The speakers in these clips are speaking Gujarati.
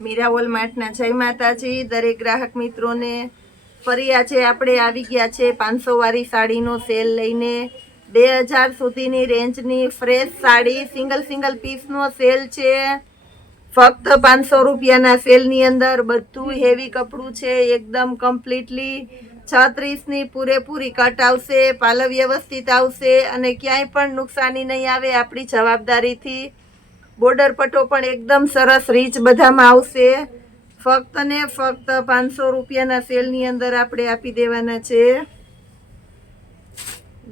મીરા વોલમાર્ટના જય માતાજી દરેક ગ્રાહક મિત્રોને। ફરી આજે આપણે આવી ગયા છે 500 વાળી સાડીનો સેલ લઈને। 2000 સુધીની રેન્જની ફ્રેશ સાડી સિંગલ પીસનો સેલ છે। ફક્ત 500 રૂપિયાના સેલની અંદર બધું હેવી કપડું છે, એકદમ કમ્પ્લીટલી 36ની પૂરેપૂરી કટ આવશે, પાલવ વ્યવસ્થિત આવશે અને ક્યાંય પણ નુકસાની નહીં આવે આપણી જવાબદારીથી। બોર્ડર પટ્ટો પણ એકદમ સરસ રીચ બધામાં આવશે। ફક્ત ને ફક્ત 500 રૂપિયાના સેલની અંદર આપણે આપી દેવાના છે।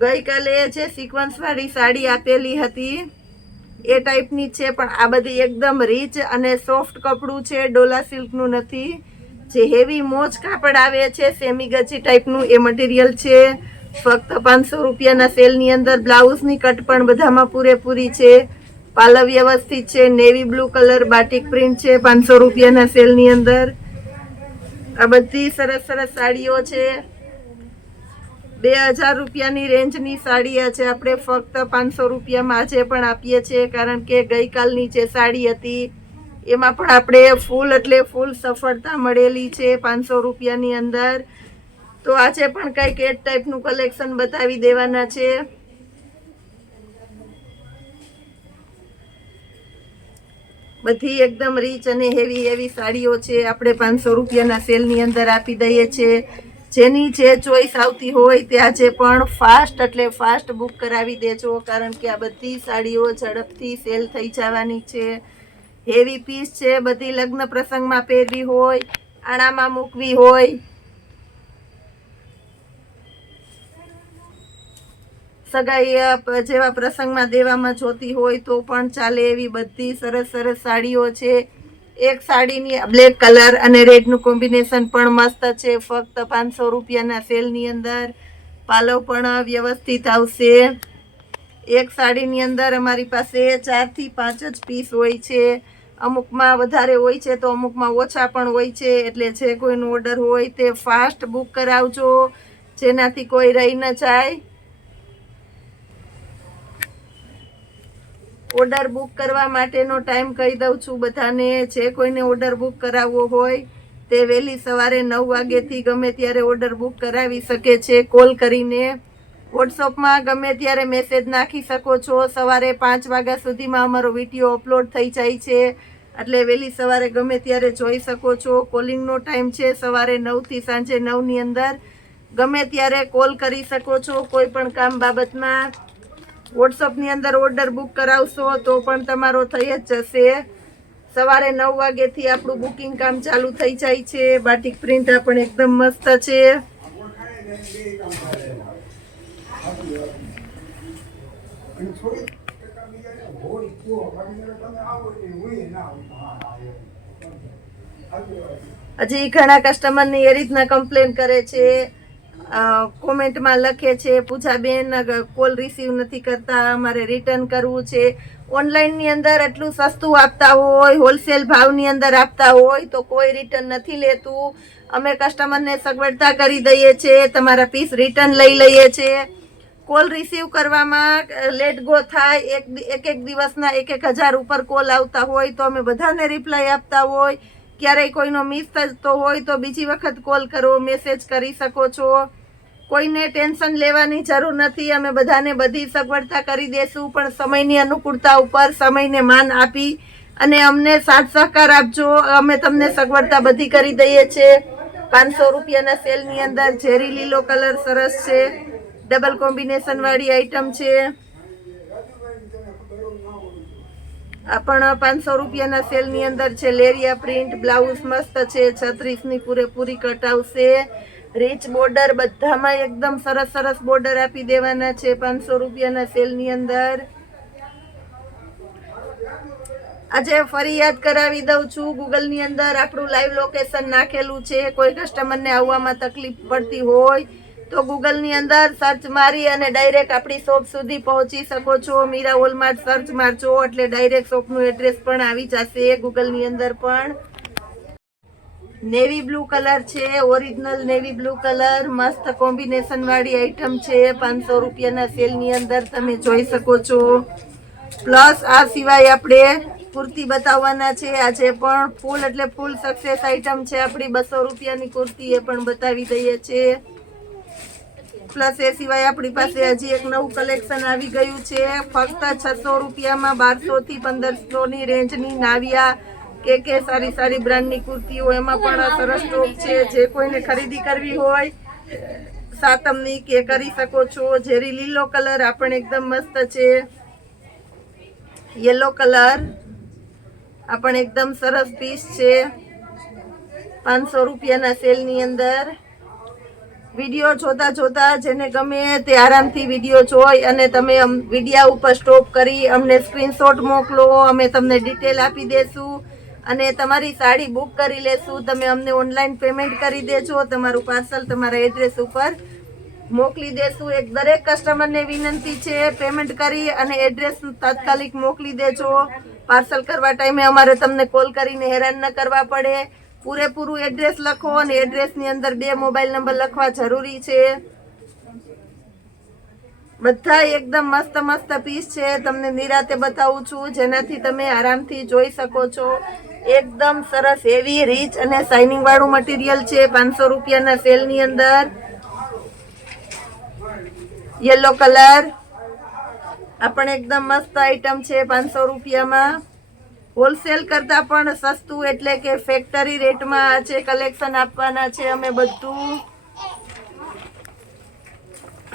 ગઈકાલે જે સિક્વન્સવાળી સાડી આપેલી હતી એ ટાઈપની છે, પણ આ બધી એકદમ રીચ અને સોફ્ટ કપડું છે, ડોલા સિલ્કનું નથી। જે હેવી મોજ કાપડ આવે છે સેમી ગજી ટાઈપનું એ મટીરિયલ છે। ફક્ત 500 રૂપિયાના સેલની અંદર બ્લાઉઝની કટ પણ બધામાં પૂરેપૂરી છે, પાલવ વ્યવસ્થિત છે, navy blue colour batik print છે 500 રૂપિયાના સેલની અંદર। આ બધી સરસ સાડીઓ છે। 2000 રૂપિયાની રેન્જની સાડી આજે આપણે ફક્ત 500 રૂપિયામાં આજે પણ આપીએ છીએ, કારણ કે ગઈકાલની જે સાડી હતી એમાં પણ આપણે ફૂલ એટલે ફૂલ સફળતા મળેલી છે 500 રૂપિયાની અંદર। તો આજે પણ કંઈક એ ટાઈપનું કલેક્શન બતાવી દેવાના છે। બધી એકદમ રીચ અને હેવી સાડીઓ છે, આપણે 500 રૂપિયાના સેલની અંદર આપી દઈએ છીએ। જેની જે ચોઈસ આવતી હોય તે આજે પણ ફાસ્ટ એટલે ફાસ્ટ બુક કરાવી દેજો, કારણ કે આ બધી સાડીઓ ઝડપથી સેલ થઈ જવાની છે। હેવી પીસ છે, બધી લગ્ન પ્રસંગમાં પહેરવી હોય, આણામાં મૂકવી હોય, સગાઈ જેવા પ્રસંગમાં દેવામાં જોતી હોય તો પણ ચાલે એવી બધી સરસ સાડીઓ છે। એક સાડીની બ્લેક કલર અને રેડનું કોમ્બિનેશન પણ મસ્ત છે, ફક્ત 500 રૂપિયાના સેલની અંદર। પાલવ પણ વ્યવસ્થિત આવશે। એક સાડીની અંદર અમારી પાસે 4 થી 5 જ પીસ હોય છે, અમુકમાં વધારે હોય છે તો અમુકમાં ઓછા પણ હોય છે, એટલે જે કોઈનો ઓર્ડર હોય તે ફાસ્ટ બુક કરાવજો, જેનાથી કોઈ રહી ન જાય। ઓર્ડર બુક કરવા માટેનો ટાઈમ કહી દઉં છું બધાને। જે કોઈને ઓર્ડર બુક કરાવવો હોય તે વહેલી સવારે 9 વાગ્યાથી ગમે ત્યારે ઓર્ડર બુક કરાવી શકે છે કોલ કરીને। વોટ્સઅપમાં ગમે ત્યારે મેસેજ નાખી શકો છો। સવારે 5 વાગ્યા સુધીમાં અમારો વિડીયો અપલોડ થઈ જાય છે, એટલે વહેલી સવારે ગમે ત્યારે જોઈ શકો છો। કોલિંગનો ટાઈમ છે સવારે 9 થી સાંજે 9ની અંદર, ગમે ત્યારે કોલ કરી શકો છો કોઈ પણ કામ બાબતમાં। વોટ્સઅપની અંદર ઓર્ડર બુક કરાવશો તો પણ તમારો થઈ જ જશે। સવારે 9 વાગ્યાથી આપણું બુકિંગ કામ ચાલુ થઈ જાય છે। બાટિક પ્રિન્ટ પણ એકદમ મસ્ત છે। હજી ઘણા કસ્ટમરની એ રીતના કમ્પ્લેન કરે છે, કોમેન્ટમાં લખે છે પૂજાબેન કોલ રિસીવ નથી કરતા, અમારે રિટર્ન કરવું છે। ઓનલાઈનની અંદર એટલું સસ્તું આપતા હોય, હોલસેલ ભાવની અંદર આપતા હોય તો કોઈ રિટર્ન નથી લેતું। અમે કસ્ટમરને સગવડતા કરી દઈએ છીએ, તમારા પીસ રિટર્ન લઈ લઈએ છીએ। કોલ રિસીવ કરવામાં લેટ ગો થાય, એક દિવસના 1,000 ઉપર કોલ આવતા હોય તો અમે બધાને રિપ્લાય આપતા હોય। ક્યારેય કોઈનો મિસ થતો હોય તો બીજી વખત કોલ કરો, મેસેજ કરી શકો છો। કોઈને ટેન્શન લેવાની જરૂર નથી, અમે બધાને બધી સગવડતા કરી દેશું, પણ સમયની અનુકૂળતા ઉપર સમયને માન આપી અને અમને સાથ સહકાર આપજો। અમે તમને સગવડતા બધી કરી દઈએ છીએ। 500 રૂપિયાના સેલની અંદર ઝેરી લીલો કલર સરસ છે, ડબલ કોમ્બિનેશન વાળી આઈટમ છે। આ પણ 500 રૂપિયાના સેલની અંદર છે, લેરિયા પ્રિન્ટ, બ્લાઉઝ મસ્ત છે, 36ની પૂરેપૂરી કટ આવશે, રીચ બોર્ડર બધામાં એકદમ સરસ બોર્ડર આપી દેવાના છે 500 રૂપિયાના સેલની અંદર। આજે ફરી યાદ કરાવી દઉં છું, ગૂગલની અંદર આપણું લાઈવ લોકેશન નાખેલું છે। કોઈ કસ્ટમરને આવવામાં તકલીફ પડતી હોય તો ગૂગલની અંદર સર્ચ મારી અને ડાયરેક્ટ આપણી શોપ સુધી પહોંચી શકો છો। મીરા વોલમાર્ટ સર્ચ મારજો એટલે ડાયરેક્ટ શોપનું એડ્રેસ પણ આવી જશે ગૂગલની અંદર પણ। નેવી બ્લુ કલર છે, ઓરિજિનલ નેવી બ્લુ કલર, મસ્ત કોમ્બિનેશન વાળી આઈટમ છે 500 રૂપિયાના સેલની અંદર તમે જોઈ શકો છો। પ્લસ આ સિવાય આપણે કુર્તી બતાવવાના છે આજે પણ ફૂલ એટલે ફૂલ સક્સેસ આઈટમ છે આપણી 200 રૂપિયાની કુર્તી એ પણ બતાવી દઈએ છીએ પ્લસ એ સિવાય આપણી પાસે હજી એક નવું કલેક્શન આવી ગયું છે ફક્ત 600 રૂપિયામાં 1200 થી 1500 ની રેન્જની નાવિયા કે સારી સારી બ્રાન્ડની કુર્તીઓ એમાં પણ સરસ સ્ટોક છે જે કોઈને ખરીદી કરવી હોય સાતમની કે કરી શકો છો ઝેરી લીલો કલર આપણે એકદમ મસ્ત છે येलो कलर अपन एकदम सरस पीस है 500 રૂપિયાના સેલની અંદર વિડિયો જોતા જોતા જેને ગમે તે આરામથી વિડિયો જોઈ અને તમે વિડિયા ઉપર સ્ટોપ કરી અમને સ્ક્રીનશોટ મોકલો અમે તમને ડિટેલ આપી દેશું અને તમારી સાડી બુક કરી લેશું તમે અમને ઓનલાઈન પેમેન્ટ કરી દેજો તમારું પાર્સલ તમારા એડ્રેસ ઉપર મોકલી દેશું એક દરેક કસ્ટમરને વિનંતી છે પેમેન્ટ કરી અને એડ્રેસ તાત્કાલિક મોકલી દેજો પાર્સલ કરવા ટાઈમે અમારે તમને કોલ કરીને હેરાન ન કરવા પડે પૂરેપૂરું એડ્રેસ લખો અને એડ્રેસની અંદર 2 મોબાઈલ નંબર લખવા જરૂરી છે બધા એકદમ મસ્ત મસ્ત પીસ છે તમને નિરાતે બતાવું છું જેનાથી તમે આરામથી જોઈ શકો છો એકદમ સરસ હેવી રીચ અને શાઇનિંગ વાળું મટીરિયલ છે 500 રૂપિયાના સેલની અંદર येलो कलर अपन एकदम मस्त आइटम है 500 रुपया में होलसेल करता पण सस्तुं एटले के फैक्टरी रेट में आज कलेक्शन आपवाना छे अमे बधुं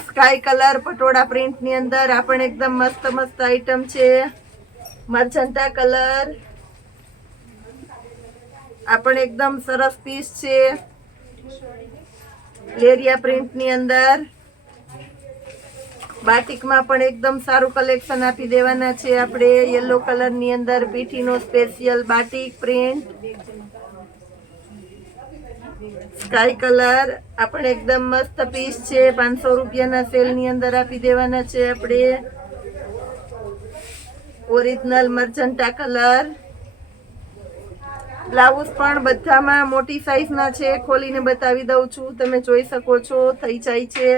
स्काई कलर पटोड़ा प्रिंट नी अंदर अपन एकदम मस्त मस्त आइटम है मरचंटा कलर अपन एकदम सरस पीस है लेरिया प्रिंट नी अंदर बाटिक में पण एकदम सारू कलेक्शन आपी देवाना छे आपणे येलो कलर नी अंदर पीठीनो special batik print sky colour आपणे एकदम मस्त पीस छे 500 રૂપિયાના સેલ ની અંદર આપી દેવાના છે આપણે ઓરિજિનલ મર્ચન્ટા કલર બ્લાઉઝ પણ બધામાં મોટી સાઈઝના છે ખોલીને બતાવી દઉં છું તમે જોઈ શકો છો થઈ જાય છે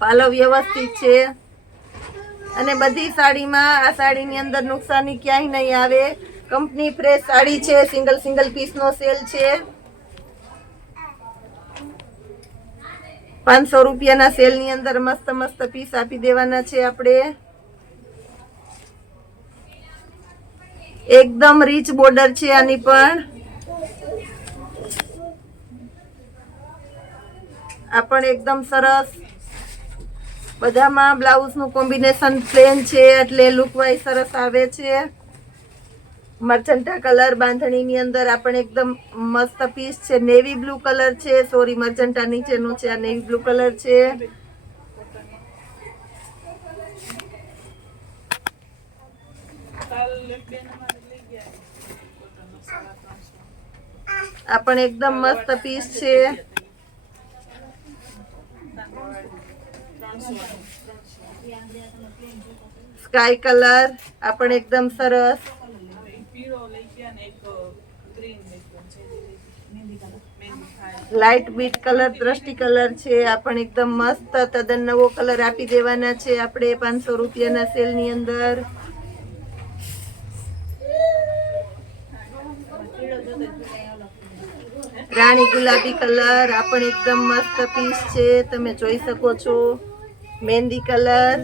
પાલો વ્યવસ્થિત છે અને બધી સાડીમાં આ સાડીની અંદર નુકસાની ક્યાંય નહીં આવે કંપની ફ્રેશ સાડી છે સિંગલ પીસનો સેલ છે 500 રૂપિયાના સેલની અંદર મસ્ત મસ્ત પીસ આપી દેવાના છે આપણે એકદમ રીચ બોર્ડર છે આની પણ આ પણ એકદમ સરસ બધામાં બ્લાઉઝનું કોમ્બિનેશન પ્લેન છે એટલે લુક વાઇઝ સરસ આવે છે મર્ચન્ટા કલર બાંધણીની અંદર આપણે એકદમ મસ્ત પીસ છે નેવી બ્લુ કલર છે સોરી મર્ચન્ટા નીચેનો છે આ નેવી બ્લુ કલર છે આ પણ એકદમ મસ્ત પીસ છે स्काई कलर अपन एकदम सरस लाइट बीट कलर दृष्टि कलर छे अपन एकदम मस्त तदन नवो कलर आपी देवाना छे आपणे 500 રૂપિયાના સેલ ની અંદર राणी गुलाबी कलर अपन एकदम मस्त पीस छे तमे जोई सको छो मेहंदी कलर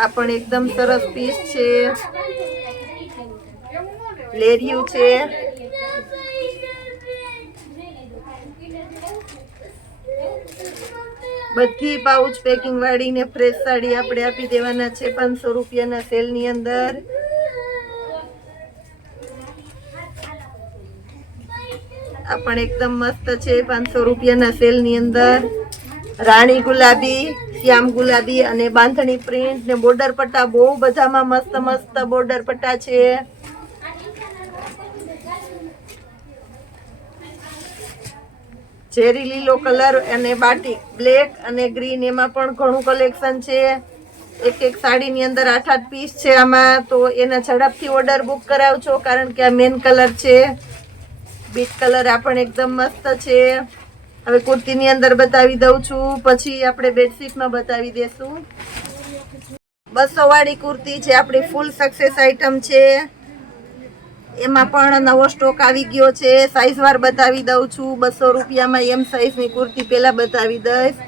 अपन एकदम सरस पीस छे लेरियू छे बधी पाउच पेकिंग वाળી ने फ्रेश साड़ी આપણે આપી દેવાના છે 500 રૂપિયાના સેલ ની અંદર अपन एकदम मस्त है 500 રૂપિયાના सेल नी अंदर राणी गुलाबी श्याम गुलाबी अने बांधणी प्रिंट ने बॉर्डर पट्टा बहु बधामां मस्त मस्त बॉर्डर पट्टा छे चेरी लीलो कलर अने बाटिक ब्लेक अने ग्रीन एमां पण घणुं कलेक्शन छे एक एक साड़ी नी अंदर 8-8 पीस छे आमां तो एना झड़पथी ऑर्डर बुक करावजो कारण के आ मेन कलर छे बीट कलर आपण एकदम मस्त छे हवे कुर्ती नी अंदर बतावी दઉં છું પછી આપણે બેડશીટ માં બતાવી દેશું 200 વાળી કુર્તી જે આપણી ફૂલ સક્સેસ આઈટમ છે, એમાં પણ નવો સ્ટોક આવી ગયો છે. સાઈઝ વાર બતાવી દઉં છું. 200 રૂપિયામાં એમ સાઈઝની કુર્તી પહેલા બતાવી દઈશ.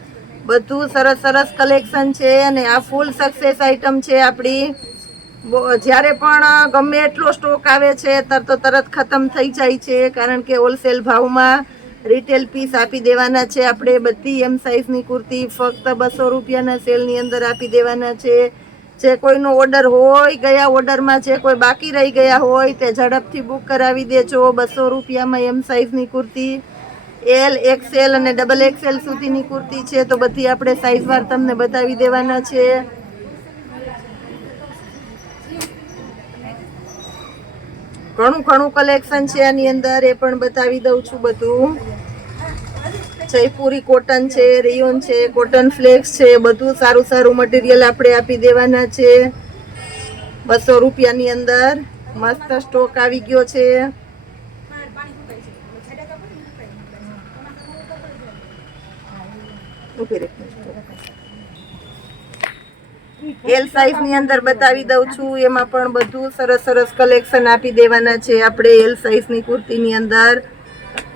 બધું સરસ સરસ કલેક્શન છે અને આ ફૂલ સક્સેસ આઈટમ છે આપણી. જ્યારે પણ ગમે એટલો સ્ટોક આવે છે તરત ખતમ થઈ જાય છે, કારણ કે હોલસેલ ભાવમાં રિટેલ પીસ આપી દેવાના છે આપણે. બધી એમ સાઈઝની કુર્તી ફક્ત 200 રૂપિયાના સેલની અંદર આપી દેવાના છે. જે કોઈનો ઓર્ડર હોય, ગયા ઓર્ડરમાં જે કોઈ બાકી રહી ગયા હોય તે ઝડપથી બુક કરાવી દેજો. 200 રૂપિયામાં એમ સાઈઝની કુર્તી, એલ, XL અને XXL સુધીની કુર્તી છે, તો બધી આપણે સાઈઝ વાર તમને બતાવી દેવાના છે. ઘણું કલેક્શન છે આની અંદર, એ પણ બતાવી દઉં છું બધું. જયપુરી કોટન છે, રેયોન છે, કોટન ફ્લેક્સ છે, બધું સારું મટીરિયલ આપણે આપી દેવાના છે. 200 રૂપિયાની અંદર મસ્ત સ્ટોક આવી ગયો છે. એલ સાઈઝ ની અંદર બતાવી દઉં છું. એમાં પણ બધું સરસ કલેક્શન આપી દેવાના છે આપણે એલ સાઈઝ ની કુર્તી ની અંદર.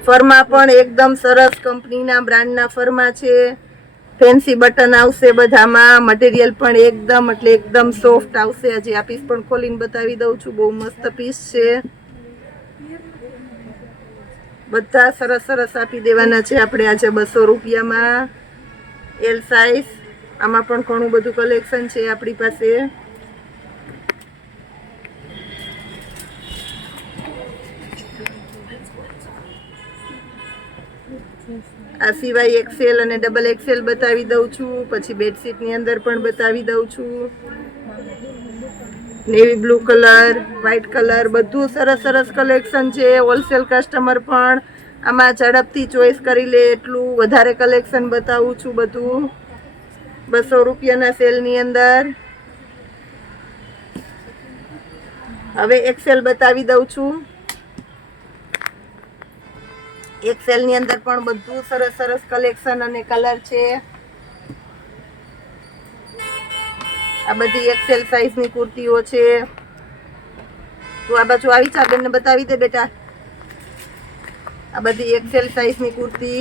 ફરમાં પણ એકદમ સરસ કંપનીના બ્રાન્ડના ફરમાં છે. ફેન્સી બટન આવશે બધામાં. મટીરિયલ પણ એકદમ સોફ્ટ આવશે. હજી આ પીસ પણ ખોલીને બતાવી દઉં છું. બહુ મસ્ત પીસ છે. બધા સરસ આપી દેવાના છે આપણે આજે 200 રૂપિયામાં એલ સાઈઝ. આમાં પણ ઘણું બધું કલેક્શન છે આપણી પાસે. આ સિવાય XL અને XXL બતાવી દઉં છું. પછી બેડશીટ ની અંદર પણ બતાવી દઉં છું. Navy blue colour, white colour, બધું સરસ કલેક્શન છે. હોલસેલ કસ્ટમર પણ આમાં ઝડપથી ચોઈસ કરી લે એટલું વધારે કલેક્શન બતાવું છું બધું 200 રૂપિયાના સેલની અંદર. હવે XL બતાવી દઉં છું. XL ની અંદર પણ બધું સરસ કલેક્શન અને કલર છે. આ બધી XL સાઈઝ ની કુર્તીઓ છે. તું આ બાજુ આવી જા, બેનને બતાવી દે બેટા. આ બધી XL સાઈઝ ની કુર્તી,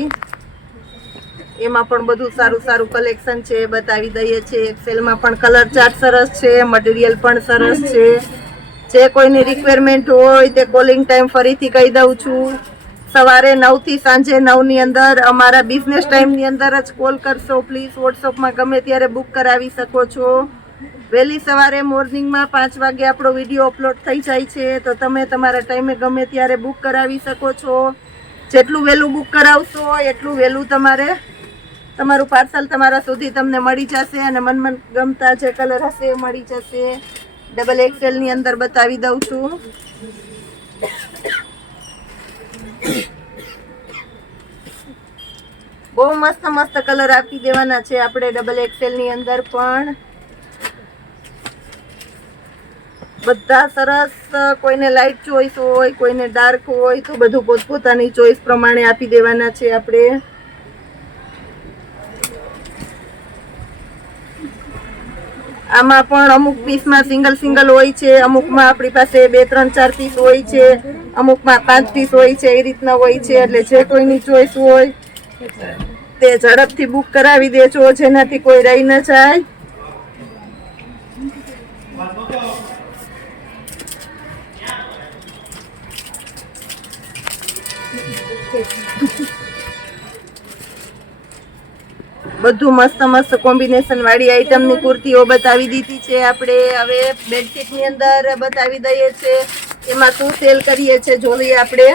એમાં પણ બધું સારું કલેક્શન છે, બતાવી દઈએ છીએ. XL માં પણ કલર ચાર્ટ સરસ છે, મટીરિયલ પણ સરસ છે. જે કોઈની રિક્વાયરમેન્ટ હોય તે કોલિંગ ટાઈમ ફરીથી કહી દઉં છું. સવારે 9 થી સાંજે 9 ની અંદર અમારા બિઝનેસ ટાઈમની અંદર જ કોલ કરશો પ્લીઝ. વોટ્સઅપમાં ગમે ત્યારે બુક કરાવી શકો છો. વહેલી સવારે મોર્નિંગમાં 5 વાગે આપણો વિડીયો અપલોડ થઈ જાય છે, તો તમે તમારા ટાઈમે ગમે ત્યારે બુક કરાવી શકો છો. જેટલું વહેલું બુક કરાવશો એટલું વહેલું તમારું પાર્સલ તમારા સુધી તમને મળી જશે અને મન ગમતા જે કલર હશે એ મળી જશે. XXL ની અંદર બતાવી દઉં છું. બહુ મસ્ત કલર આપી દેવાના છે આપણે XXL ની અંદર પણ. બધા સરસ. કોઈને લાઇટ ચોઈસ હોય, કોઈને ડાર્ક હોય, તો બધું પોતપોતાની ચોઈસ પ્રમાણે આપી દેવાના છે આપણે. આમાં પણ અમુક પીસમાં સિંગલ હોય છે, અમુકમાં આપણી પાસે 2, 3, 4 પીસ હોય છે, અમુકમાં 5 પીસ હોય છે, એ રીતના હોય છે. એટલે જે કોઈની ચોઈસ હોય તે ઝડપથી બુક કરાવી દેજો, જેનાથી કોઈ રહી ન જાય. બધું મસ્ત કોમ્બિનેશન વાળી આઈટમની કુર્તીઓ બતાવી દીધી છે આપણે. હવે બેડશીટ ની અંદર બતાવી દઈએ છે. એમાં શું સેલ કરીએ છે જોઈએ આપણે.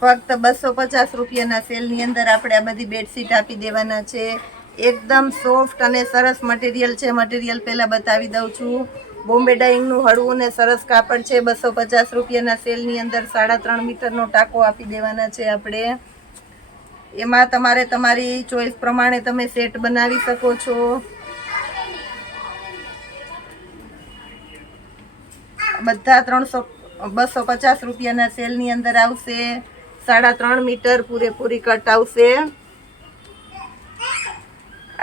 ફક્ત 250 રૂપિયાના સેલ ની અંદર આપણે આ બધી બેડશીટ આપી દેવાના છે. એકદમ સોફ્ટ અને સરસ મટીરિયલ છે. મટીરિયલ પહેલા બતાવી દઉં છું. બોમ્બે ડાઇંગનું હળવું ને સરસ કાપડ છે. 250 રૂપિયાના સેલની અંદર 3.5 મીટરનો ટાંકો આપી દેવાના છે આપણે. એમાં તમારે તમારી ચોઈસ પ્રમાણે તમે સેટ બનાવી શકો છો. બધા 250 રૂપિયાના સેલની અંદર આવશે. 3.5 મીટર પૂરેપૂરી કટ આવશે.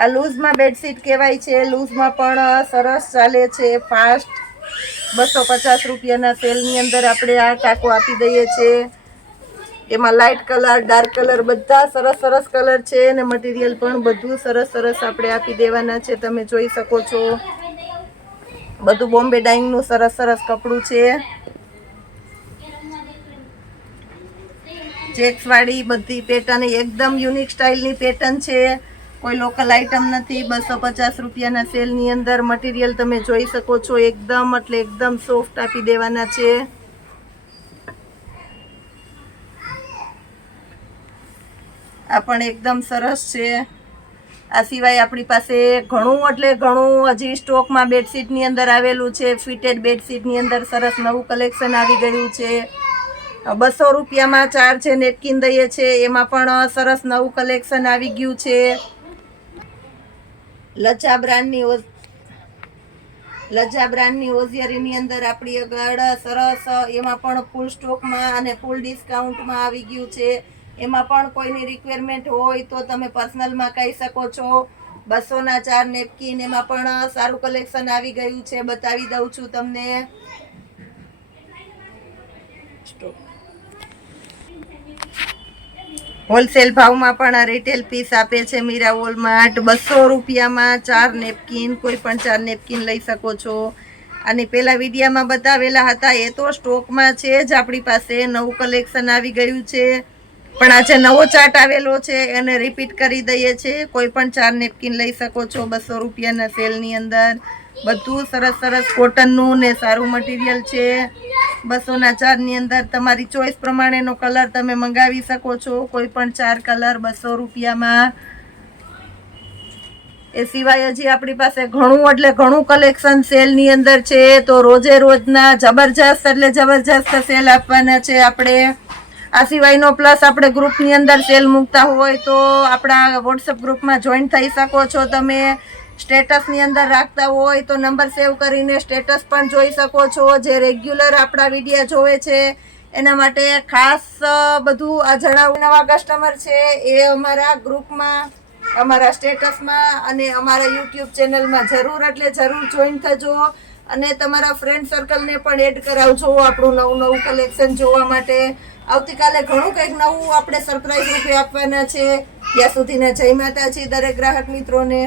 આ લૂઝમાં બેડશીટ કહેવાય છે. લૂઝમાં પણ સરસ ચાલે છે, ફાસ્ટ. 250 રૂપિયાના સેલની અંદર આપણે આ ટાંકો આપી દઈએ છીએ. એમાં લાઇટ કલર, ડાર્ક કલર બધા સરસ સરસ કલર છે અને મટીરિયલ પણ બધું સરસ સરસ આપણે આપી દેવાના છે. તમે જોઈ શકો છો બધું બોમ્બે ડાઇંગનું સરસ સરસ કપડું છે. ચેક્સ વાળી બધી પેટર્ન એકદમ યુનિક સ્ટાઇલની પેટર્ન છે. કોઈ લોકલ આઈટમ નથી. 250 રૂપિયાના સેલની અંદર મટીરિયલ તમે જોઈ શકો છો. એકદમ એટલે એકદમ સોફ્ટ આપી દેવાના છે. આ પણ એકદમ સરસ છે. આ સિવાય આપણી પાસે ઘણું એટલે ઘણું હજી સ્ટોકમાં બેડશીટની અંદર આવેલું છે. ફિટેડ બેડશીટની અંદર સરસ નવું કલેક્શન આવી ગયું છે. 200 રૂપિયામાં 4 છે નેપકિન દઈએ છે. એમાં પણ સરસ નવું કલેક્શન આવી ગયું છે. લજા બ્રાન્ડની ઓઝિયરીની અંદર આપણી આગળ સરસ એમાં પણ ફૂલ સ્ટોકમાં અને ફૂલ ડિસ્કાઉન્ટમાં આવી ગયું છે. એમાં પણ કોઈની રિક્વાયરમેન્ટ હોય તો તમે પર્સનલમાં કહી શકો છો. 200ના 4 નેપકિન એમાં પણ સારું કલેક્શન આવી ગયું છે. બતાવી દઉં છું તમને. હોલસેલ ભાવમાં પણ રિટેલ પીસ આપે છે મીરા વોલમાર્ટ. 200 રૂપિયામાં 4 નેપકિન, કોઈ પણ 4 નેપકિન લઈ શકો છો. આની પહેલા વિડીયામાં બતાવેલા હતા એ તો સ્ટોકમાં છે જ આપણી પાસે. નવું કલેક્શન આવી ગયું છે પણ આજે નવો ચાર્ટ આવેલો છે એને રિપીટ કરી દઈએ છીએ. કોઈ પણ 4 નેપકિન લઈ શકો છો 200 રૂપિયાના સેલની અંદર. બધું સરસ સરસ કોટનનું ને સારું મટીરિયલ છે. 200ના 4ની અંદર તમારી ચોઈસ પ્રમાણેનો કલર તમે મંગાવી શકો છો. કોઈ પણ 4 કલર 200 રૂપિયામાં. એ સિવાય હજી આપણી પાસે ઘણું એટલે ઘણું કલેક્શન સેલની અંદર છે. તો રોજે રોજના જબરજસ્ત એટલે જબરજસ્ત સેલ આપવાના છે આપણે. આ સિવાયનો પ્લસ આપણે ગ્રુપની અંદર સેલ મૂકતા હોય તો આપણા વોટ્સઅપ ગ્રુપમાં જોઈન થઈ શકો છો. તમે સ્ટેટસની અંદર રાખતા હોય તો નંબર સેવ કરીને સ્ટેટસ પણ જોઈ શકો છો. જે રેગ્યુલર આપણા વિડીયો જોવે છે એના માટે ખાસ બધું આ જણાવું. નવા કસ્ટમર છે એ અમારા ગ્રુપમાં, અમારા સ્ટેટસમાં અને અમારા યુટ્યુબ ચેનલમાં જરૂર એટલે જરૂર જોઈન થજો અને તમારા ફ્રેન્ડ સર્કલને પણ એડ કરાવજો આપણું નવું નવું કલેક્શન જોવા માટે. આવતીકાલે ઘણું કંઈક નવું આપણે સરપ્રાઈઝ રૂપે આપવાના છે. ત્યાં સુધીના જય માતાજી દરેક ગ્રાહક મિત્રોને.